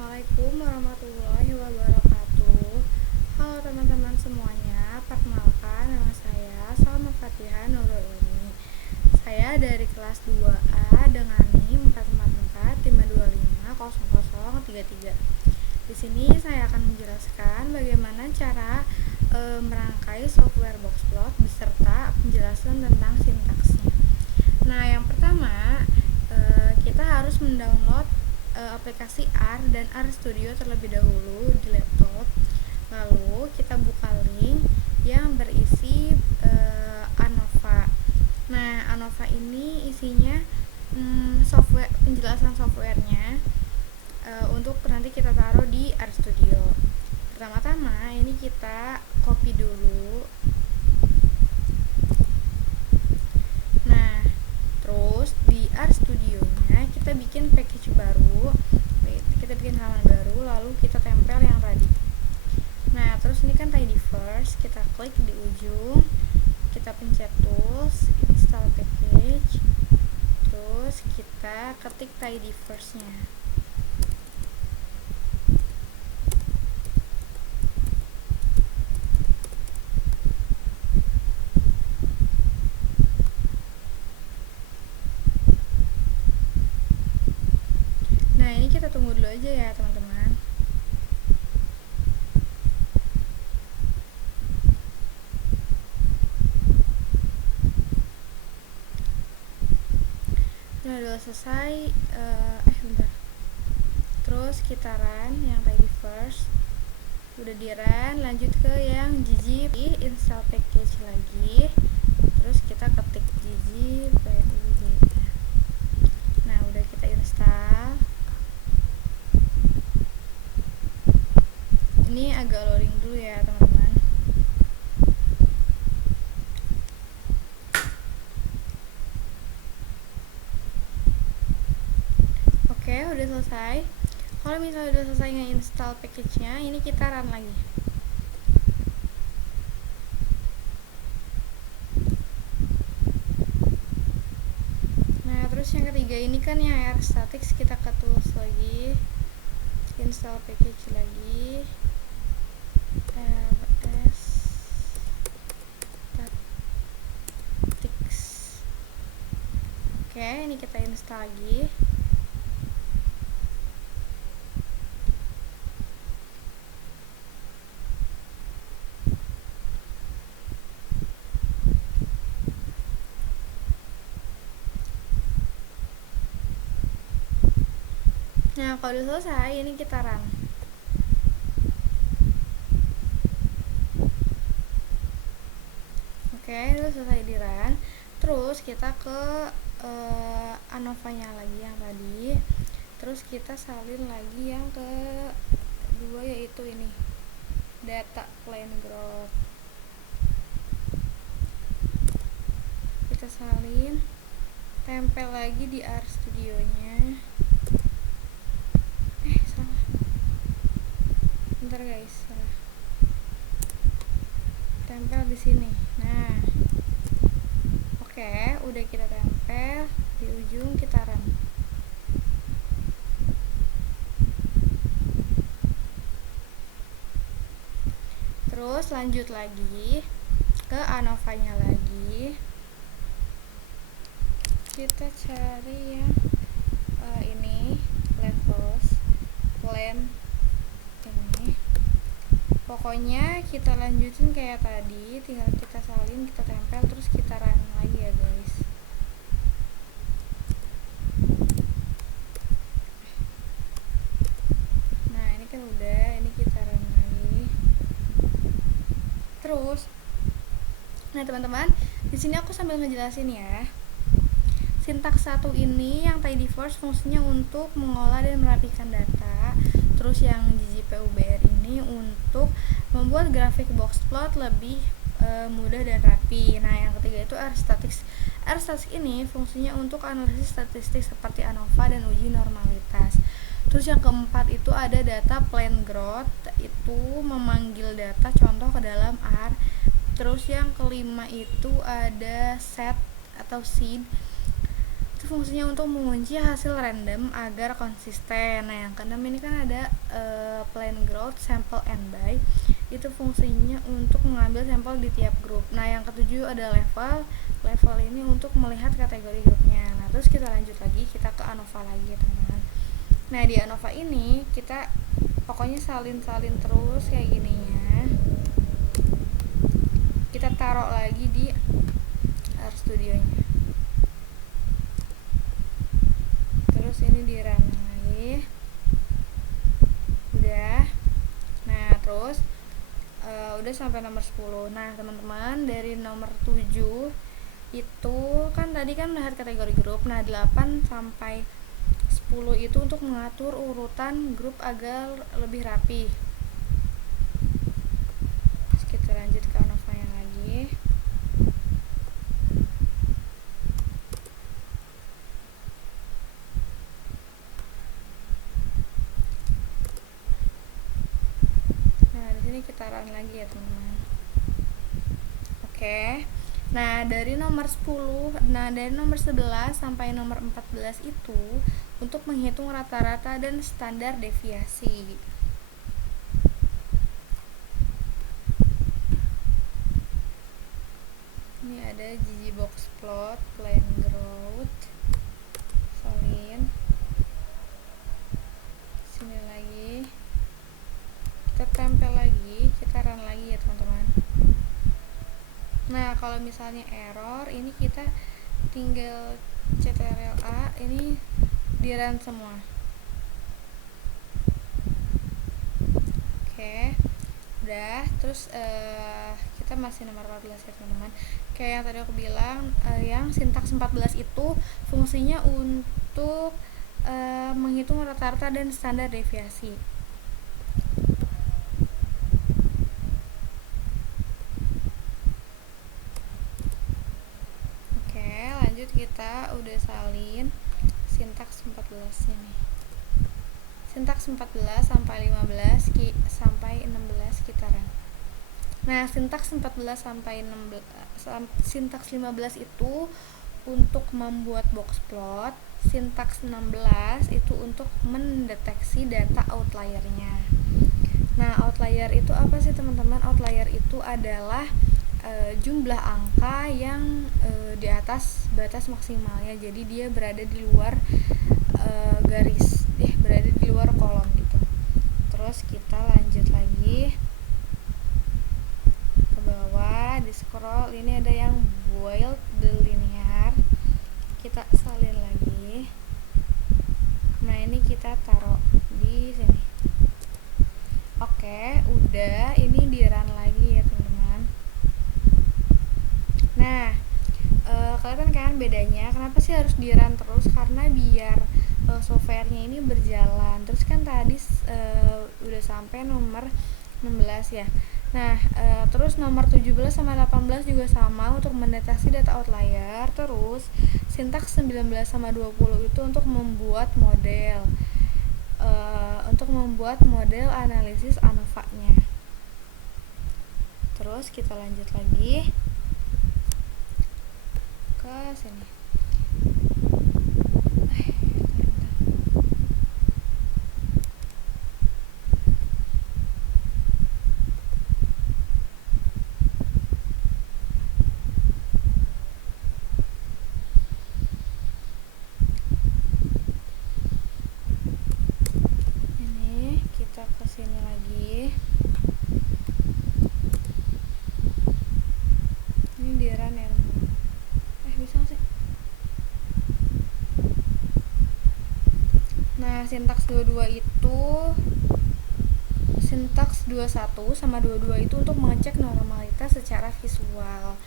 Assalamualaikum warahmatullahi wabarakatuh. Halo teman-teman semuanya, perkenalkan nama saya Salma Fatihah Nurul Umi. Saya dari kelas 2A dengan NIM 44452500033. Di sini saya akan menjelaskan bagaimana cara merangkai software Boxplot beserta penjelasan tentang sintaksnya. Nah, yang pertama kita harus mendownload aplikasi R dan RStudio terlebih dahulu di laptop. Lalu kita buka link yang berisi ANOVA. Nah, ANOVA ini isinya software, penjelasan softwarenya untuk nanti kita taruh di RStudio. Pertama-tama ini kita copy dulu. Nah, terus di RStudio-nya kita bikin package baru, kita bikin halaman baru, lalu kita tempel yang tadi. Nah, terus ini kan tidyverse, kita klik di ujung, kita pencet tools, install package, terus kita ketik tidyverse-nya. Nah, ini kita tunggu dulu aja ya teman-teman. Nah, udah selesai. Bentar. Terus kita run yang tidyverse. Udah di run, lanjut ke yang gzip, install package lagi. Terus kita ketik gzip pubg. Nah, udah kita install. Ini agak loading dulu ya teman-teman. Oke, udah selesai. Kalau misalnya udah selesai nge-install package-nya, ini kita run lagi. Nah, terus yang ketiga ini kan yang rstatics, kita ke tools lagi, install package lagi, rstatics. Oke, ini kita install lagi. Nah, kalau udah selesai, ini kita run. Oke, udah selesai di run. Terus kita ke ANOVA-nya lagi yang tadi. Terus kita salin lagi yang kedua, yaitu ini, data plane growth. Kita salin, tempel lagi di RStudio-nya. Salah. Bentar guys, salah. Tempel di sini. Nah, oke, udah kita tempel di ujung, kita run. Terus lanjut lagi ke ANOVA-nya lagi. Kita cari yang ini, levels plan ini. Pokoknya kita lanjutin kayak tadi, tinggal kita salin, kita tempel, terus kita run lagi ya guys. Nah, ini kan udah, ini kita run lagi. Terus, nah teman-teman, di sini aku sambil ngejelasin ya. Sintaks 1 ini yang tidyverse fungsinya untuk mengolah dan merapikan data. Terus yang gzip-pubr ini untuk membuat grafik boxplot lebih mudah dan rapi. Nah, yang ketiga itu rstatics. Rstatics ini fungsinya untuk analisis statistik seperti ANOVA dan uji normalitas. Terus yang keempat itu ada data plane growth, itu memanggil data contoh ke dalam R. Terus yang kelima itu ada set atau seed. itu fungsinya untuk mengunci hasil random agar konsisten. Nah yang keenam ini kan ada plan growth, sample and by, itu fungsinya untuk mengambil sampel di tiap grup. Nah yang ketujuh ada level ini untuk melihat kategori grupnya. Nah terus kita lanjut lagi, kita ke ANOVA lagi ya teman-teman. Nah di ANOVA ini kita pokoknya salin terus kayak gininya, kita taruh lagi di RStudionya, terus ini di run lagi, udah. Nah terus udah sampai nomor 10. Nah teman-teman, dari nomor 7 itu kan tadi kan melihat kategori grup. Nah 8 sampai 10 itu untuk mengatur urutan grup agar lebih rapi. Terus kita lanjut ke ANOVA yang lagi. Nah di sini kita run lagi ya teman-teman. Oke. Nah, dari nomor 11 sampai nomor 14 itu untuk menghitung rata-rata dan standar deviasi. Ini ada ggbox plot, plan growth, salin. Sini lagi. Kita tempel lagi, kita run lagi ya teman-teman. Nah kalau misalnya error, ini kita tinggal CTRL-A, ini di run semua. Oke, udah. Terus kita masih nomor 14 ya teman-teman. Kayak yang tadi aku bilang, yang sintaks 14 itu fungsinya untuk menghitung rata-rata dan standar deviasi. Kita udah salin sintaks 14 ini. Sintaks 14 sampai 15 sampai 16 kita run. Nah, sintaks 14 sampai 16 sintaks 15 itu untuk membuat box plot, sintaks 16 itu untuk mendeteksi data outliernya. Nah, outlier itu apa sih teman-teman? Outlier itu adalah jumlah angka yang di atas batas maksimalnya, jadi dia berada di luar garis, berada di luar kolom gitu. Terus kita lanjut lagi ke bawah, di scroll ini ada yang build the linear, kita salin lagi. Nah ini kita taruh di sini. Oke, udah, ini di run lagi ya teman-teman. Nah, kelihatan kan bedanya, kenapa sih harus di run terus? Karena biar softwarenya ini berjalan. Terus kan tadi udah sampai nomor 16 ya. Nah, terus nomor 17 sama 18 juga sama untuk mendeteksi data outlier. Terus sintaks 19 sama 20 itu untuk membuat model. Analisis ANOVA-nya. Terus kita lanjut lagi ke sini. Ini kita ke sini lagi. Ini di run ya teman-teman. Bisa sih. Nah, sintaks 22 itu sintaks 21 sama 22 itu untuk mengecek normalitas secara visual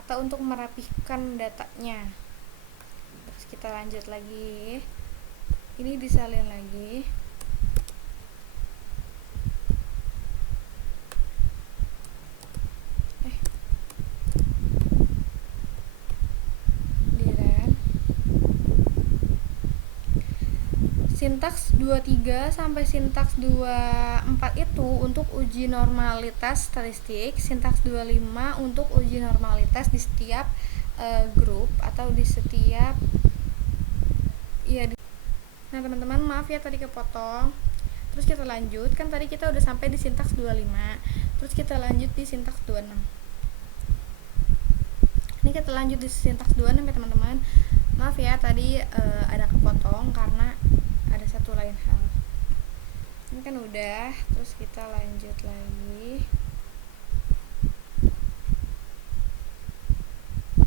atau untuk merapikan datanya. Terus kita lanjut lagi. Ini disalin lagi. Sintaks 23 sampai sintaks 24 itu untuk uji normalitas statistik, sintaks 25 untuk uji normalitas di setiap grup atau di setiap Iya. Nah teman-teman, maaf ya tadi kepotong. Terus kita lanjut, kan tadi kita udah sampai di sintaks 25. Terus kita lanjut di sintaks 26. Ini kita lanjut di sintaks 26 ya teman-teman. Maaf ya tadi ada kepotong karena ada satu lain hal. Ini kan udah, terus kita lanjut lagi.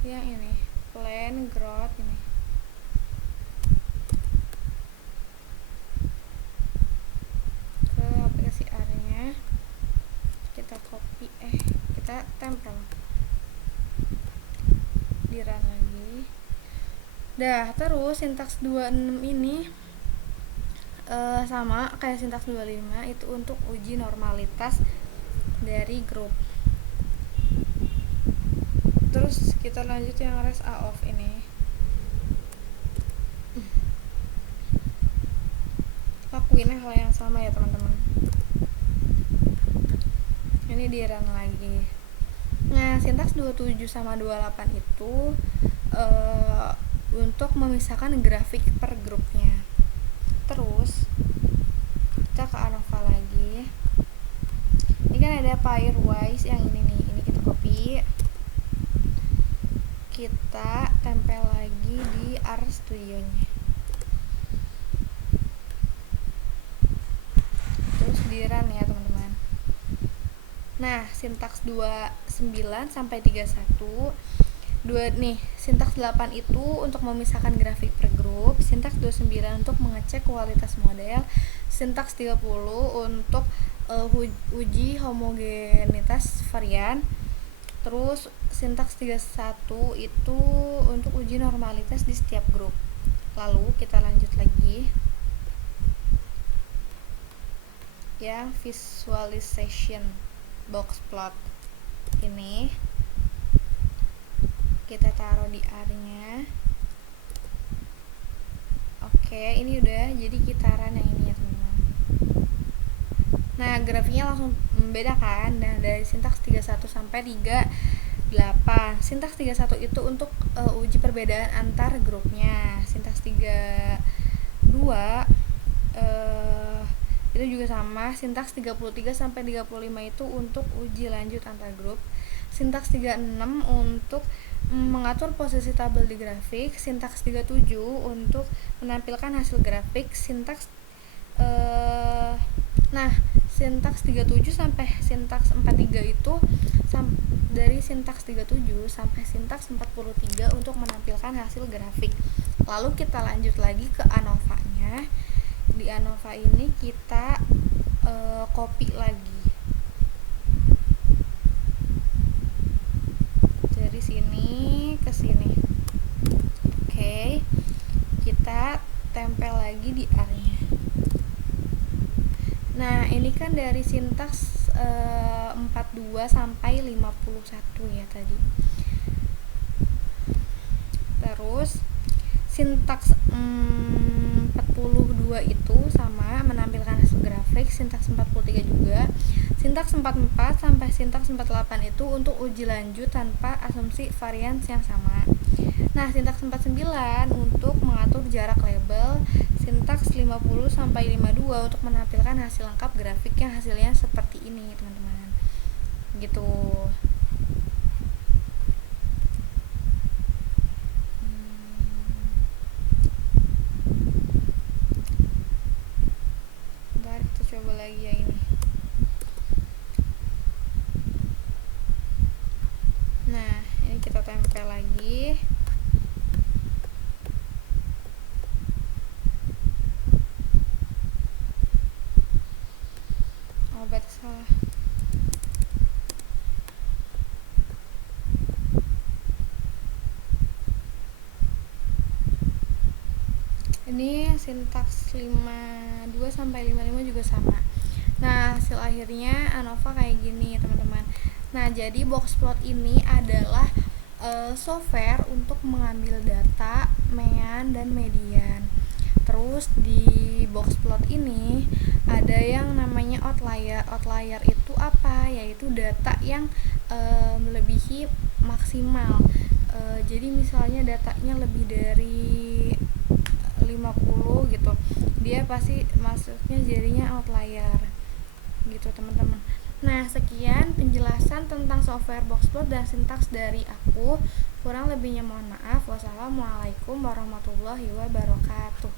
Yang ini, plan growth ini. Ke aplikasi R-nya. Kita copy, kita tempel. Di run lagi. Dah, terus sintaks 26 ini sama kayak sintaks 25, itu untuk uji normalitas dari grup. Terus kita lanjut yang rest of ini. Lakuin hal yang sama ya teman-teman. Ini di run lagi. Nah, sintaks 27 sama 28 itu untuk memisahkan grafik per grupnya. Terus kita ke ANOVA lagi. Ini kan ada pairwise yang ini nih. Ini kita copy. Kita tempel lagi di RStudio-nya. Terus di run ya teman-teman. Nah, sintaks 29 sampai 31. Nih, sintaks 8 itu untuk memisahkan grafik per grup, sintaks 29 untuk mengecek kualitas model, sintaks 30 untuk uji homogenitas varian. Terus sintaks 31 itu untuk uji normalitas di setiap grup. Lalu kita lanjut lagi. Yang visualization box plot ini kita taruh di R-nya. Oke, ini udah jadi gitaran yang ini ya teman-teman. Nah, grafiknya langsung beda kan. Nah, dari sintaks 31 sampai 38. Sintaks 31 itu untuk uji perbedaan antar grupnya. Sintaks 32 itu juga sama. Sintaks 33 sampai 35 itu untuk uji lanjut antar grup. Sintaks 36 untuk mengatur posisi tabel di grafik. Sintaks 37 untuk menampilkan hasil grafik. Sintaks sintaks 37 sampai sintaks 43 itu dari sintaks 37 sampai sintaks 43 untuk menampilkan hasil grafik. Lalu kita lanjut lagi ke ANOVA-nya. Di ANOVA ini kita copy lagi dari sini ke sini. Oke, kita tempel lagi di R-nya. Nah, ini kan dari sintaks 42 sampai 51 ya tadi. Terus sintaks 42 itu sama menampilkan hasil grafik. Sintaks 43 juga. Sintaks 44 sampai sintaks 48 itu untuk uji lanjut tanpa asumsi varian yang sama. Nah, sintaks 49 untuk mengatur jarak label. Sintaks 50 sampai 52 untuk menampilkan hasil lengkap grafik yang hasilnya seperti ini, teman-teman. Gitu. Bentar, kita coba lagi ya ini. Nah, ini kita tempel lagi. Salah. Ini sintaks 52 sampai 55 juga sama. Nah, hasil akhirnya ANOVA kayak gini, teman-teman. Nah, jadi boxplot ini adalah software untuk mengambil data mean dan median. Terus di boxplot ini ada yang namanya outlier. Outlier itu apa? Yaitu data yang melebihi maksimal. Jadi misalnya datanya lebih dari 5 50 gitu, dia pasti masuknya jadinya outlier gitu teman-teman. Nah, sekian penjelasan tentang software Boxplot dan sintaks dari aku. Kurang lebihnya mohon maaf. Wassalamualaikum warahmatullahi wabarakatuh.